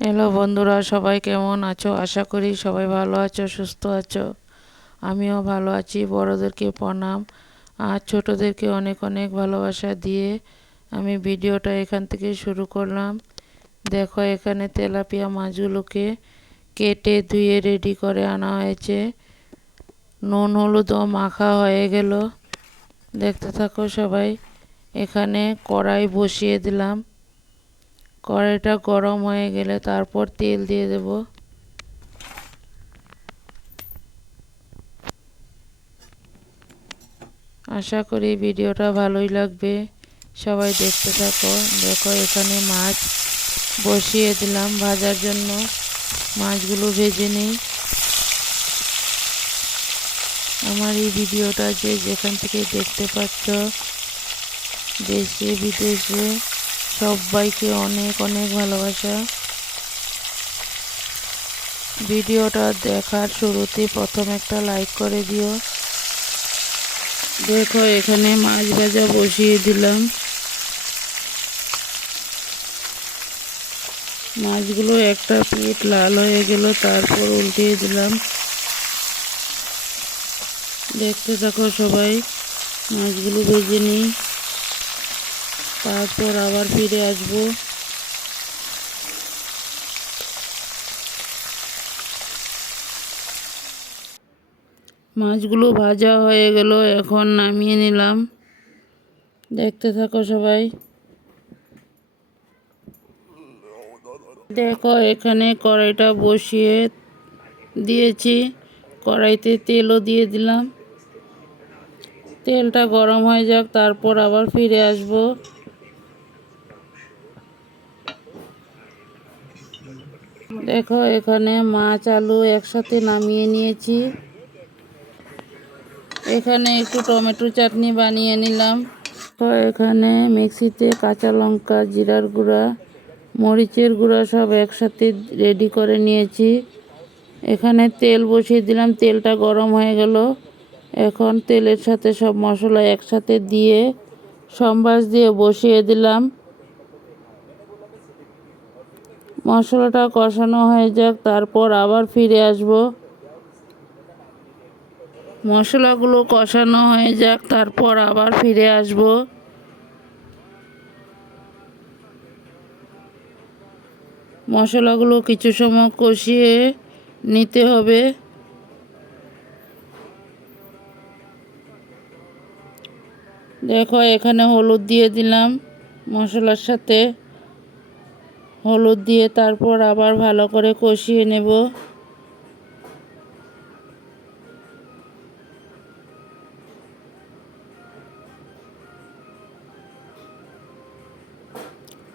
Hello বন্ধুরা, সবাই কেমন আছো? আশা করি সবাই ভালো আছো, সুস্থ আছো। আমিও ভালো আছি, বড়োদেরকে প্রণাম আর ছোটোদেরকে অনেক অনেক ভালোবাসা দিয়ে আমি ভিডিওটা এখান থেকে শুরু করলাম। দেখো, এখানে তেলাপিয়া মাছগুলোকে কেটে ধুয়ে রেডি করে আনা হয়েছে। নুন হলুদও মাখা হয়ে গেল। দেখতে থাকো সবাই, এখানে কড়াই বসিয়ে দিলাম। কড়াইটা গরম হয়ে গেলে তারপর তেল দিয়ে দেব। আশা করি ভিডিওটা ভালোই লাগবে। সবাই দেখতে থাকো। দেখো, এখানে মাছ বসিয়ে দিলাম ভাজার জন্য। মাছগুলো ভেজে নিই। আমার এই ভিডিওটা যে যেখান থেকে দেখতে পাচ্ছ, দেশে, বিদেশে সবাইকে অনেক অনেক ভালোবাসা। ভিডিওটা দেখার শুরুতে প্রথম একটা লাইক করে দিও। দেখো, এখানে মাছ ভাজা বসিয়ে দিলাম। মাছগুলো একটা পিঠ লাল হয়ে গেল, তারপর উল্টিয়ে দিলাম। দেখতে থাকো সবাই, মাছগুলো ভেজে নিই। তারপর আবার ফিরে আসব। মাছগুলো ভাজা হয়ে গেল, এখন নামিয়ে নিলাম। দেখতে থাকো সবাই। দেখো, এখানে কড়াইটা বসিয়ে দিয়েছি। কড়াইতে তেলও দিয়ে দিলাম। তেলটা গরম হয়ে যাক, তারপর আবার ফিরে আসব। দেখো, এখানে মাছ, আলু একসাথে নামিয়ে নিয়েছি। এখানে একটু টমেটো চাটনি বানিয়ে নিলাম। তো এখানে মিক্সিতে কাঁচা লঙ্কা, জিরার গুঁড়া, মরিচের গুঁড়া সব একসাথে রেডি করে নিয়েছি। এখানে তেল বসিয়ে দিলাম, তেলটা গরম হয়ে গেল। এখন তেলের সাথে সব মশলা একসাথে দিয়ে সম্বাস দিয়ে বসিয়ে দিলাম। মশলাটা কষানো হয়ে যাক, তারপর আবার ফিরে আসব। মশলাগুলো কষানো হয়ে যাক, তারপর আবার ফিরে আসব। মশলাগুলো কিছু সময় কষিয়ে নিতে হবে। দেখো, এখানে হলুদ দিয়ে দিলাম মশলার সাথে। হলুদ দিয়ে তারপর আবার ভালো করে কষিয়ে নেব।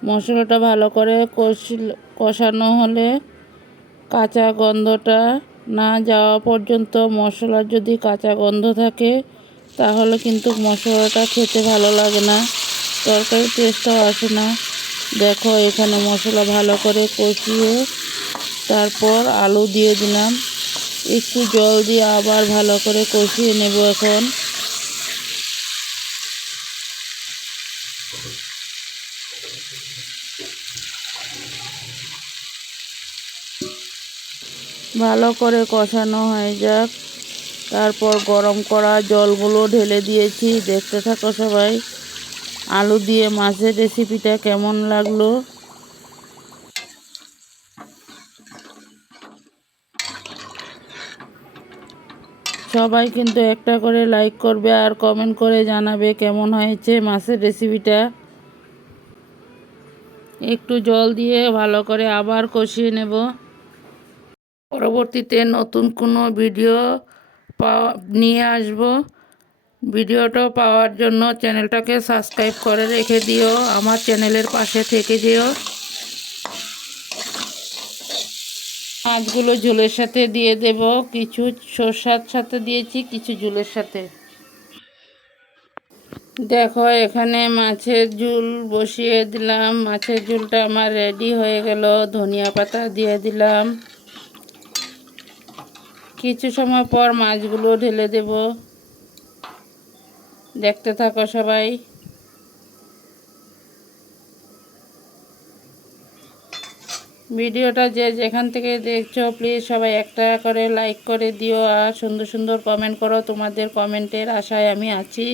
মশলাটা ভালো করে কষানো হলে কাঁচা গন্ধটা না যাওয়া পর্যন্ত মশলার যদি কাঁচা গন্ধ থাকে, তাহলে কিন্তু মশলাটা খেতে ভালো লাগে না। তরকারি টেস্টটাও আসে না। দেখো, এখানে মশলা ভালো করে কষিয়ে তারপর আলু দিয়ে দিলাম। একটু জল দিয়ে আবার ভালো করে কষিয়ে নেব এখন। ভালো করে কষানো হয়ে যাক। তারপর গরম করা জলগুলো ঢেলে দিয়েছি। দেখতে থাকো সবাই। আলু দিয়ে মাছের রেসিপিটা কেমন লাগল? সবাই কিন্তু একটা করে লাইক করবে আর কমেন্ট করে জানাবে কেমন হয়েছে মাছের রেসিপিটা একটু জল দিয়ে ভালো করে আবার কষিয়ে নেব। পরবর্তীতে নতুন কোনো ভিডিও পাওয়া নিয়ে আসব। ভিডিওটা পাওয়ার জন্য চ্যানেলটাকে সাবস্ক্রাইব করে রেখে দিও, আমার চ্যানেলের পাশে থেকে যেও। মাছগুলো ঝোলের সাথে দিয়ে দেব, কিছু সর্ষার সাথে দিয়েছি, কিছু ঝোলের সাথে। দেখো, এখানে মাছের ঝুল বসিয়ে দিলাম, মাছের ঝুলটা আমার রেডি হয়ে গেল, ধনিয়া পাতা দিয়ে দিলাম। কিছু সময় পর মাছগুলো ঢেলে দেব। দেখতে থাকো সবাই। ভিডিওটা যে যেখান থেকে দেখছ প্লিজ সবাই একটা করে লাইক করে দিও আর সুন্দর সুন্দর কমেন্ট করো। তোমাদের কমেন্টের আশায় আমি আছি।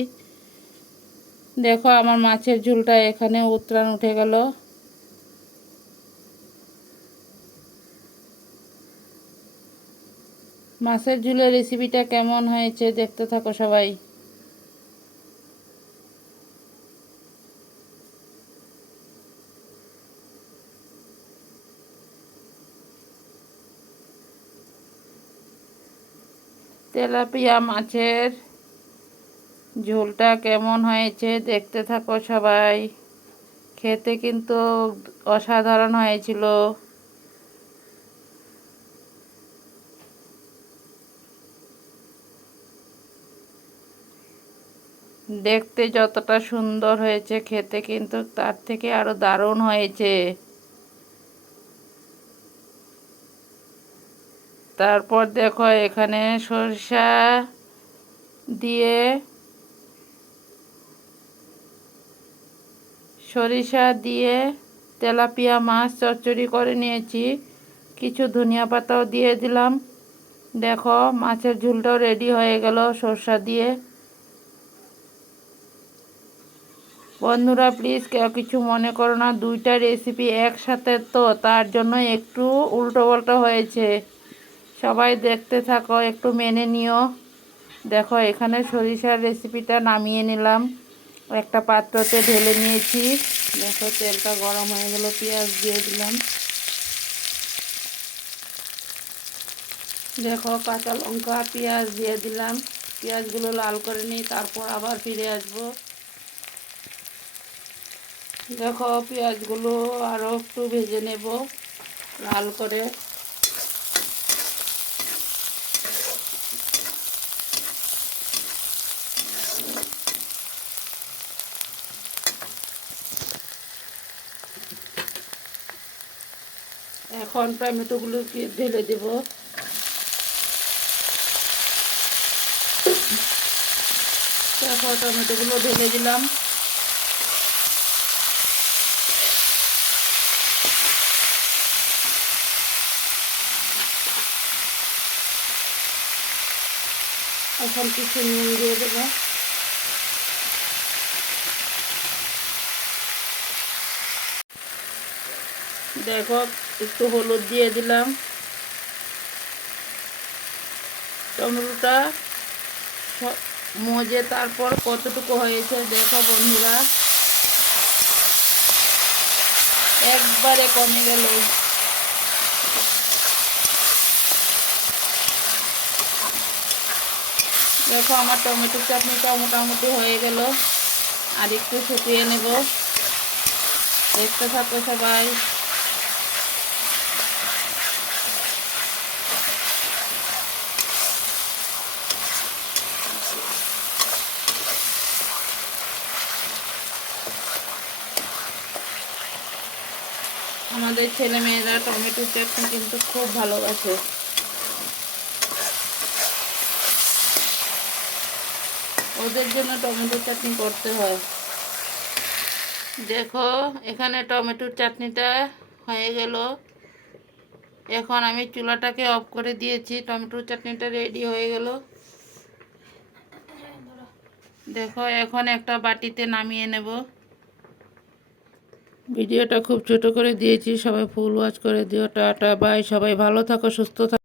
দেখো আমার মাছের ঝুলটা এখানে উত্তরাণ উঠে গেল। মাছের ঝুলের রেসিপিটা কেমন হয়েছে দেখতে থাকো সবাই। তেলাপিয়া মাছের ঝোলটা কেমন হয়েছে দেখতে থাকো সবাই। খেতে কিন্তু অসাধারণ হয়েছিল। দেখতে যতটা সুন্দর হয়েছে, খেতে কিন্তু তার থেকে আরও দারুণ হয়েছে। তারপর দেখো এখানে সরষা দিয়ে সরিষা দিয়ে তেলাপিয়া মাছ চচ্চড়ি করে নিয়েছি। কিছু ধনিয়া পাতাও দিয়ে দিলাম। দেখো মাছের ঝুলটাও রেডি হয়ে গেল সরষা দিয়ে। বন্ধুরা প্লিজ কেউ কিছু মনে করো না, দুইটা রেসিপি একসাথে তো তার জন্য একটু উল্টো পাল্টো হয়েছে। সবাই দেখতে থাকো, একটু মেনে নিও। দেখো, এখানে সরিষার রেসিপিটা নামিয়ে নিলাম। একটা পাত্রতে ঢেলে নিয়েছি। দেখো, তেলটা গরম হয়ে গেল, পেঁয়াজ দিয়ে দিলাম। দেখো, কাঁচা লঙ্কা, পেঁয়াজ দিয়ে দিলাম। পেঁয়াজগুলো লাল করে নিই, তারপর আবার ফিরে আসব। দেখো, পেঁয়াজগুলো আরও একটু ভেজে নেব, লাল করে। এখন টমেটোগুলো ঢেলে দেব। দেখো টমেটোগুলো ঢেলে দিলাম। এখন কিছু নুন দিয়ে দেবো। দেখো, একটু হলুদ দিয়ে দিলাম। টমেটোটা মজে তারপর কতটুকু হয়েছে দেখো বন্ধুরা। একবারে কমে গেল। দেখো আমার টমেটো চাটনিটা মোটামুটি হয়ে গেল। আর একটু শুকিয়ে নেব। দেখতে থাকো সবাই। আমাদের ছেলে মেয়েরা টমেটো চাটনি কিন্তু খুব ভালোবাসে। ওদের জন্য টমেটো চাটনি করতে হয়। দেখো, এখানে টমেটোর চাটনিটা হয়ে গেল। এখন আমি চুলাটাকে অফ করে দিয়েছি। টমেটোর চাটনিটা রেডি হয়ে গেল। দেখো, এখন একটা বাটিতে নামিয়ে নেব। ভিডিওটা খুব ছোট করে দিয়েছি, সবাই ফুল ওয়াচ করে দিও, টাটা বাই সবাই ভালো থাকো, সুস্থ থাকো।